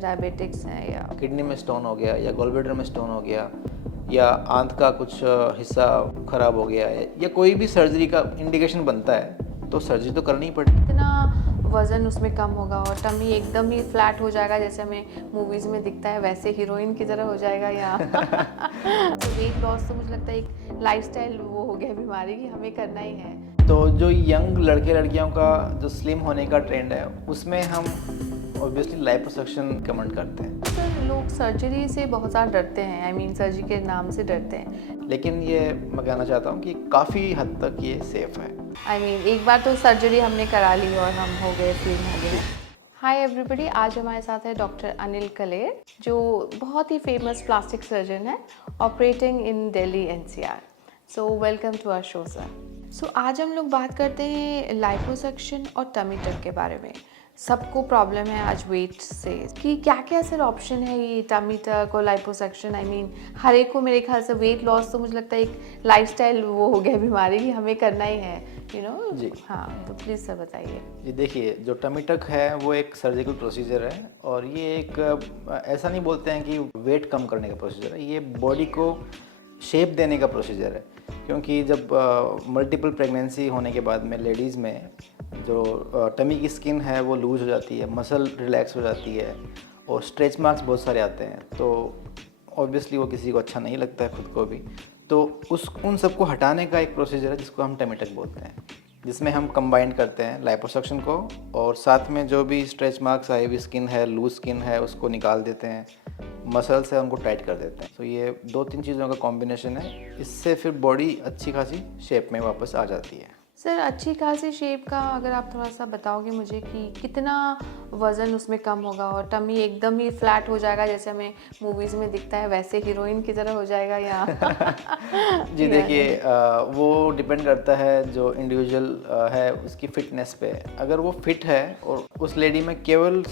Diabetics हैं या kidney में स्टोन हो गया या गॉलब्लैडर में स्टोन हो गया या आंत का कुछ हिस्सा खराब हो गया है या कोई भी सर्जरी का इंडिकेशन बनता है तो सर्जरी तो करनी ही पड़ेगी। कितना वज़न उसमें कम होगा और टमी एकदम ही फ्लैट हो जाएगा जैसे हमें मूवीज़ में दिखता है वैसे हीरोइन की तरह हो जाएगा या तो वेट लॉस तो मुझे लगता है एक लाइफस्टाइल वो हो गया बीमारी की हमें करना ही है। तो जो यंग लड़के लड़कियों का जो स्लिम होने का ट्रेंड है उसमें हम ऑब्वियसली लाइपोसक्शन कमेंट करते हैं। सर लोग सर्जरी से बहुत ज़्यादा डरते हैं, आई मीन सर्जरी के नाम से डरते हैं, लेकिन ये मैं कहना चाहता हूँ कि काफ़ी हद तक ये सेफ है। आई मीन एक बार तो सर्जरी हमने करा ली और हम हो गए क्लीन हो गए। हाय एवरीबडी, आज हमारे साथ है डॉक्टर अनिल कलेर जो बहुत ही फेमस प्लास्टिक सर्जन है operating in Delhi NCR. So welcome to our show sir. So आज हम लोग बात करते हैं लाइपोसक्शन और टमी टक के बारे में। सबको प्रॉब्लम है आज वेट से कि क्या क्या सर ऑप्शन है ये टमी टक और लाइपोसक्शन। आई मीन हर एक को मेरे ख्याल से वेट लॉस तो मुझे लगता है एक लाइफस्टाइल वो हो गया बीमारी की हमें करना ही है, यू नो जी हाँ, तो प्लीज़ सर बताइए। जी देखिए, जो टमी टक है वो एक सर्जिकल प्रोसीजर है और ये एक ऐसा नहीं बोलते हैं कि वेट कम करने का प्रोसीजर है, ये बॉडी को शेप देने का प्रोसीजर है। क्योंकि जब मल्टीपल प्रेगनेंसी होने के बाद में लेडीज़ में जो टमी की स्किन है वो लूज हो जाती है, मसल रिलैक्स हो जाती है और स्ट्रेच मार्क्स बहुत सारे आते हैं, तो ऑब्वियसली वो किसी को अच्छा नहीं लगता है खुद को भी। तो उन सबको हटाने का एक प्रोसीजर है जिसको हम टमी टक बोलते हैं, जिसमें हम कंबाइन करते हैं लाइपोसक्शन को और साथ में जो भी स्ट्रेच मार्क्स आई हुई स्किन है, लूज स्किन है, उसको निकाल देते हैं, मसल्स है उनको टाइट कर देते हैं। तो ये 2-3 चीज़ों का कॉम्बिनेशन है, इससे फिर बॉडी अच्छी खासी शेप में वापस आ जाती है। सर अच्छी खासी शेप का अगर आप थोड़ा सा बताओगे मुझे कि कितना वज़न उसमें कम होगा और टमी एकदम ही फ्लैट हो जाएगा जैसे हमें मूवीज़ में दिखता है वैसे हीरोइन की तरह हो जाएगा या जी देखिए, वो डिपेंड करता है जो इंडिविजुअल है उसकी फ़िटनेस पे। अगर वो फिट है और उस लेडी में केवल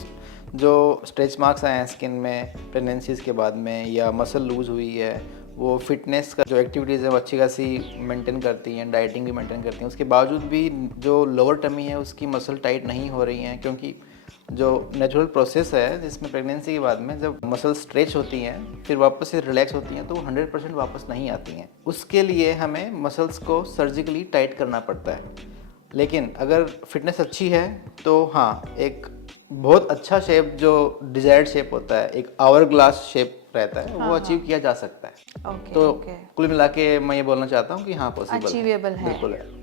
जो स्ट्रेच मार्क्स आए हैं स्किन में प्रेगनेंसीज़ के बाद में या मसल लूज़ हुई है, वो फिटनेस का जो एक्टिविटीज़ है वो अच्छी खासी मेंटेन करती हैं, डाइटिंग भी मेंटेन करती हैं, उसके बावजूद भी जो लोअर टमी है उसकी मसल टाइट नहीं हो रही हैं, क्योंकि जो नेचुरल प्रोसेस है जिसमें प्रेगनेंसी के बाद में जब मसल स्ट्रेच होती हैं फिर वापस से रिलैक्स होती हैं तो 100% वापस नहीं आती हैं। उसके लिए हमें मसल्स को सर्जिकली टाइट करना पड़ता है। लेकिन अगर फिटनेस अच्छी है तो हाँ, एक बहुत अच्छा शेप जो डिजायर्ड शेप होता है, एक आवर ग्लास शेप रहता है, वो अचीव किया जा सकता है। तो कुल मिला के मैं ये बोलना चाहता हूँ कि हाँ पॉसिबल अचीवेबल है, बिल्कुल है।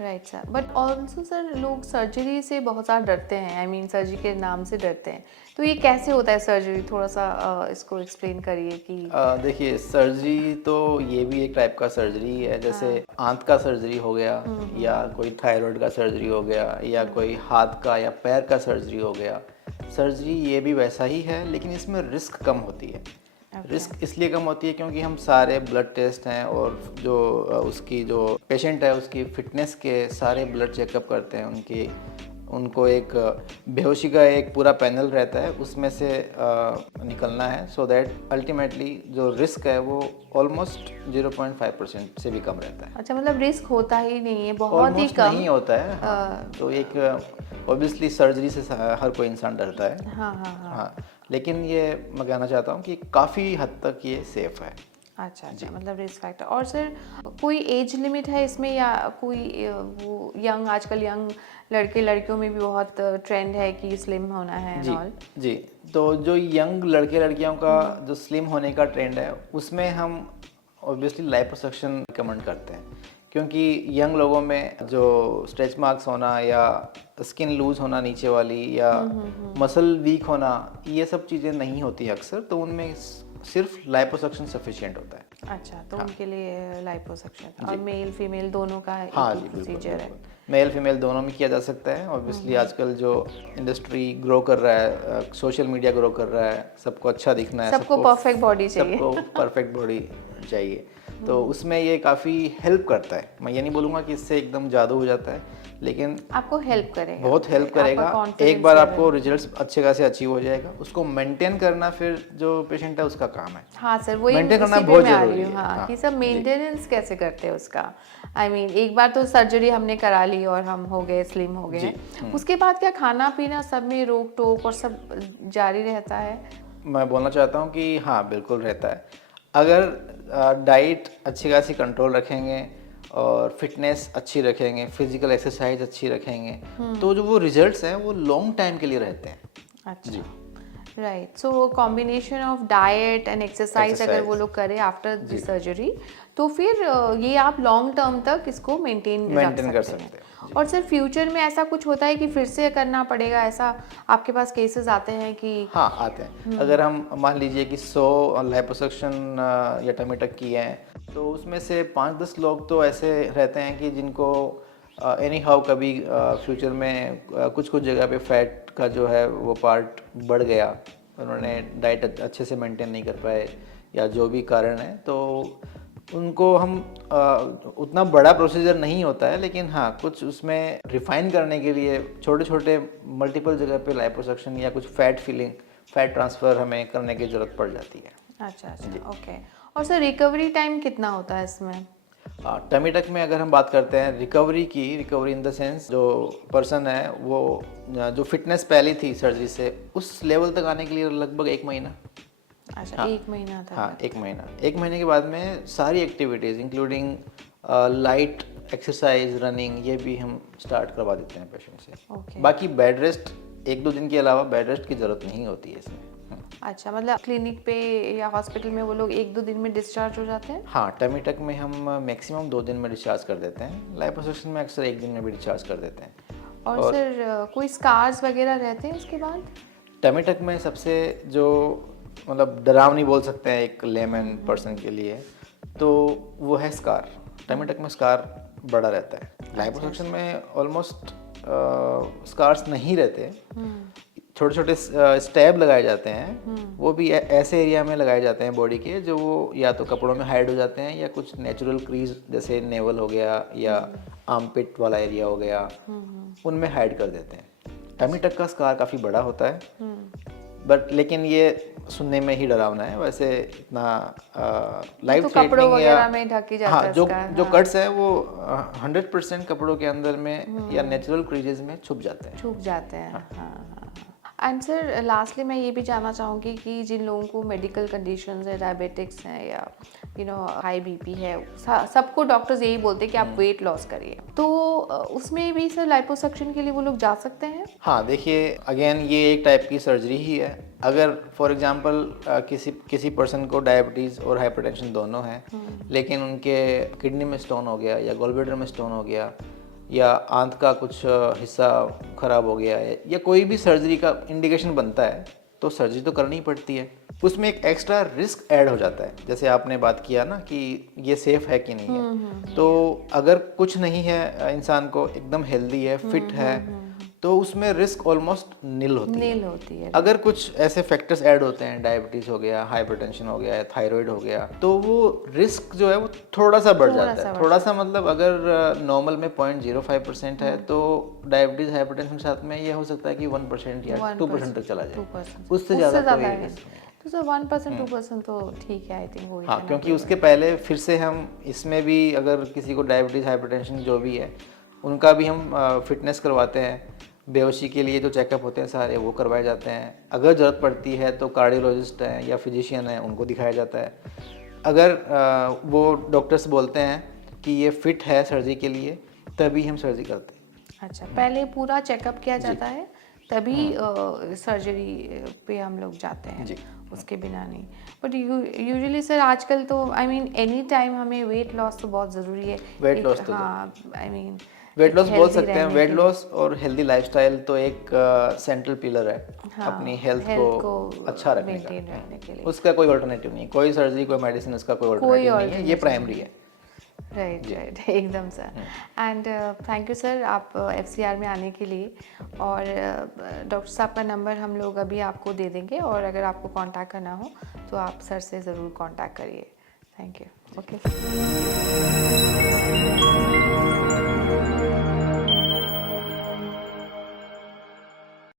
Right sir. But also sir लोग सर्जरी से बहुत ज़्यादा डरते हैं, आई मीन सर्जरी के नाम से डरते हैं, तो ये कैसे होता है सर्जरी, थोड़ा सा इसको एक्सप्लेन करिए कि देखिए, सर्जरी तो ये भी एक टाइप का सर्जरी है, जैसे आंत का सर्जरी हो गया या कोई थायराइड का सर्जरी हो गया या कोई हाथ का या पैर का सर्जरी हो गया। सर्जरी ये भी वैसा ही है, लेकिन इसमें रिस्क कम होती है। रिस्क इसलिए कम होती है क्योंकि हम सारे ब्लड टेस्ट हैं और जो उसकी जो पेशेंट है उसकी फ़िटनेस के सारे ब्लड चेकअप करते हैं, उनको एक बेहोशी का एक पूरा पैनल रहता है, उसमें से निकलना है, सो दैट अल्टीमेटली जो रिस्क है वो ऑलमोस्ट 0.5% से भी कम रहता है। अच्छा, मतलब रिस्क होता ही नहीं है, बहुत ही कम नहीं होता है। हाँ, तो एक ऑब्वियसली सर्जरी से हर कोई इंसान डरता है। हाँ, लेकिन ये मैं कहना चाहता हूँ कि काफ़ी हद तक ये सेफ है। अच्छा, मतलब रिस्क फैक्टर। और सर कोई एज लिमिट है इसमें या कोई वो यंग, आजकल यंग लड़के लड़कियों में भी बहुत ट्रेंड है कि स्लिम होना है जी ऑल। जी, तो जो यंग लड़के लड़कियों का जो स्लिम होने का ट्रेंड है उसमें हम ऑब्वियसली लाइपोसक्शन रिकमेंड करते हैं, क्योंकि यंग लोगों में जो स्ट्रेच मार्क्स होना या स्किन लूज होना नीचे वाली या मसल वीक होना, ये सब चीज़ें नहीं होती अक्सर, तो उनमें सिर्फ लाइपोसक्शन सफिशिएंट होता है। अच्छा, तो उनके लिए लाइपोसक्शन और मेल फीमेल दोनों का एक ही प्रोसीजर है। मेल फीमेल दोनों में किया जा सकता है। ऑब्वियसली आजकल जो इंडस्ट्री ग्रो कर रहा है, सोशल मीडिया ग्रो कर रहा है, सबको अच्छा दिखना है, सबको परफेक्ट बॉडी चाहिए, सबको परफेक्ट बॉडी चाहिए, तो उसमें ये काफ़ी हेल्प करता है। मैं ये नहीं बोलूँगा कि इससे एकदम जादू हो जाता है, लेकिन आपको हेल्प करेगा, बहुत हेल्प करेगा। एक बार आपको रिजल्ट्स अच्छे खासे अचीव हो जाएगा, उसको मेंटेन करना फिर जो पेशेंट है उसका काम है। हाँ सर, वही मेंटेन करना उसी पे बहुत मैं आ जरूरी रही हूँ। है। हाँ कि सब मेंटेनेंस कैसे करते हैं उसका। आई मीन एक बार तो सर्जरी हमने करा ली और हम हो गए, स्लिम हो गए हैं, उसके बाद क्या खाना पीना सब में रोक टोक और सब जारी रहता है? मैं बोलना चाहता हूँ कि हाँ बिल्कुल रहता है। अगर डाइट अच्छी खासी कंट्रोल रखेंगे और फिटनेस अच्छी रखेंगे, फिजिकल एक्सरसाइज अच्छी रखेंगे, तो जो वो रिजल्ट्स हैं वो लॉन्ग टाइम के लिए रहते हैं। अच्छा, right. So combination of diet and exercise अगर वो लोग करें आफ्टर द सर्जरी, तो फिर ये आप लॉन्ग टर्म तक इसको मेंटेन कर सकते हैं। और सर फ्यूचर में ऐसा कुछ होता है कि फिर से करना पड़ेगा, ऐसा आपके पास केसेस आते हैं कि? हाँ आते हैं। अगर हम मान लीजिए कि 100 लिपोसक्शन या टमी टक किए हैं, तो उसमें से 5-10 लोग तो ऐसे रहते हैं कि जिनको एनी हाउ कभी फ्यूचर में कुछ जगह पे फैट का जो है वो पार्ट बढ़ गया, उन्होंने डाइट अच्छे से मेंटेन नहीं कर पाए या जो भी कारण है, तो उनको हम उतना बड़ा प्रोसीजर नहीं होता है, लेकिन हाँ कुछ उसमें रिफाइन करने के लिए छोटे छोटे मल्टीपल जगह पे लाइपोसक्शन या कुछ फैट फिलिंग, फैट ट्रांसफ़र हमें करने की ज़रूरत पड़ जाती है। अच्छा, ओके। और सर रिकवरी टाइम कितना होता है इसमें? टमी टक में अगर हम बात करते हैं रिकवरी इन द सेंस, जो पर्सन है वो जो फिटनेस पहले थी सर्जरी से उस लेवल तक आने के लिए लगभग 1 महीना। अच्छा, हाँ, 1 महीना था? हाँ 1 महीना। 1 महीने के बाद में सारी activities including light exercise, running, ये भी हम स्टार्ट करवा देते हैं पेशेंट से। बाकी बेड रेस्ट 1-2 दिन के अलावा बेड रेस्ट की ज़रूरत नहीं होती है इसमें। अच्छा, मतलब क्लिनिक पे या हॉस्पिटल में वो लोग 1-2 दिन में डिस्चार्ज हो जाते हैं? हाँ, टमी टक में हम मैक्सिमम 2 दिन में डिस्चार्ज कर देते हैं। लाइपोसक्शन में अक्सर 1 दिन में भी डिस्चार्ज कर देते हैं। और सर कोई स्कार्स वगैरह रहते हैं उसके बाद? टमी टक में सबसे जो मतलब डरावनी बोल सकते हैं एक लेमन पर्सन के लिए, तो वो है स्कार। टमी टक में स्कार बड़ा रहता है। लाइपोसक्शन में ऑलमोस्ट स्कार्स नहीं रहते, छोटे छोटे स्टैब लगाए जाते हैं, वो भी ऐसे एरिया में लगाए जाते हैं बॉडी के जो वो या तो कपड़ों में हाइड हो जाते हैं या कुछ नेचुरल क्रीज जैसे नेवल हो गया या आर्मपिट वाला एरिया हो गया, उनमें हाइड कर देते हैं। टमी टक का स्कार काफ़ी बड़ा होता है, बट लेकिन ये सुनने में ही डरावना है, वैसे इतना लाइफ तो कपड़ों वगैरह में ढक ही जाता है। जो कट्स है वो 100% कपड़ों के अंदर में या नेचुरल क्रीजेस में छुप जाते हैं। एंड सर लास्टली मैं ये भी जानना चाहूँगी कि जिन लोगों को मेडिकल कंडीशंस है, डायबिटिक्स हैं या हाई बीपी है, सबको डॉक्टर्स यही बोलते हैं कि आप वेट लॉस करिए, तो उसमें भी सर लाइपोसक्शन के लिए वो लोग जा सकते हैं? हाँ देखिए, अगेन ये एक टाइप की सर्जरी ही है। अगर फॉर एग्जांपल किसी पर्सन को डायबिटीज़ और हाइपरटेंशन दोनों है, लेकिन उनके किडनी में स्टोन हो गया या गॉलब्लैडर में स्टोन हो गया या आंत का कुछ हिस्सा खराब हो गया है या कोई भी सर्जरी का इंडिकेशन बनता है, तो सर्जरी तो करनी ही पड़ती है। उसमें एक एक्स्ट्रा रिस्क ऐड हो जाता है, जैसे आपने बात किया ना कि ये सेफ है कि नहीं है। तो अगर कुछ नहीं है, इंसान को एकदम हेल्दी है, फिट है, तो उसमें रिस्क ऑलमोस्ट नील होती है। अगर कुछ ऐसे फैक्टर्स ऐड होते हैं, डायबिटीज हो गया, हाइपरटेंशन हो गया, थायराइड हो गया, तो वो रिस्क जो है वो थोड़ा सा बढ़ जाता है। थोड़ा सा मतलब अगर नॉर्मल में 0.05% है, तो डायबिटीज हाइपरटेंशन के साथ में ये हो सकता है कि 1% या 2% तक चला जाए, उससे ज़्यादा कोई रिस्क नहीं। तो सर 1% 2% तो ठीक है, आई थिंक वो। हाँ, क्योंकि उसके पहले फिर से हम इसमें भी अगर किसी को डायबिटीज हाइपरटेंशन जो भी है उनका भी हम फिटनेस करवाते हैं, बेहोशी के लिए जो चेकअप होते हैं सारे वो करवाए जाते हैं। अगर ज़रूरत पड़ती है तो कार्डियोलॉजिस्ट हैं या फिजिशियन हैं, उनको दिखाया जाता है। अगर वो डॉक्टर्स बोलते हैं कि ये फिट है सर्जरी के लिए, तभी हम सर्जरी करते हैं। अच्छा, पहले पूरा चेकअप किया जाता है, तभी सर्जरी पे हम लोग जाते हैं, उसके बिना नहीं। बट यूजुअली सर आजकल तो आई मीन एनी टाइम हमें वेट लॉस तो बहुत ज़रूरी है। वेट लॉस तो हाँ, आई मीन वेट लॉस बोल सकते हैं। वेट लॉस और हेल्दी लाइफस्टाइल तो एक सेंट्रल पिलर है, अपनी हेल्थ को अच्छा रखने के लिए। उसका कोई ऑल्टरनेटिव नहीं, कोई सर्जरी, कोई मेडिसिन, उसका कोई ऑल्टरनेटिव नहीं है, ये प्राइमरी है। राइट, एकदम sir. And thank you sir, आप FCR में आने के लिए। और डॉक्टर साहब का नंबर हम लोग अभी आपको दे देंगे, और अगर आपको कांटेक्ट करना हो तो आप सर से ज़रूर कांटेक्ट करिए। Thank you. ओके।